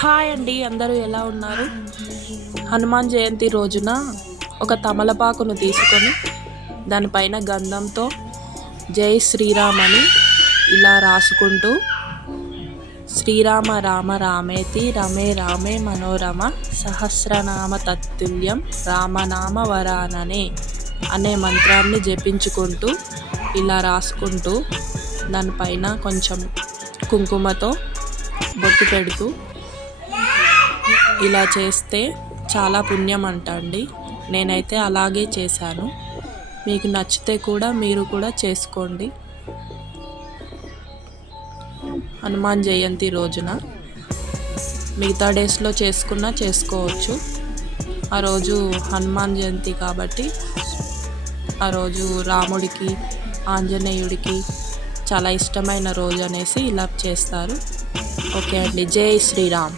Hi అండి, అందరూ ఎలా ఉన్నారు? హనుమాన్ జయంతి రోజున ఒక తమలపాకును తీసుకొని దానిపైన గంధంతో జై శ్రీరామ్ అని ఇలా రాసుకుంటూ శ్రీరామ రామ రామేతి రమే రామే మనోరమ సహస్రనామ తత్తుల్యం రామనామ వరాననే అనే మంత్రాన్ని జపించుకుంటూ ఇలా రాసుకుంటూ దానిపైన కొంచెం కుంకుమతో బొట్టు పెడుతూ ఇలా చేస్తే చాలా పుణ్యం అంట అండి. నేనైతే అలాగే చేశాను. మీకు నచ్చితే కూడా మీరు కూడా చేసుకోండి. హనుమాన్ జయంతి రోజున మిగతా డేస్లో చేసుకున్నా చేసుకోవచ్చు. ఆ రోజు హనుమాన్ జయంతి కాబట్టి ఆ రోజు రాముడికి ఆంజనేయుడికి చాలా ఇష్టమైన రోజు అనేసి ఇలా చేస్తారు. ఓకే అండి, జై శ్రీరామ్.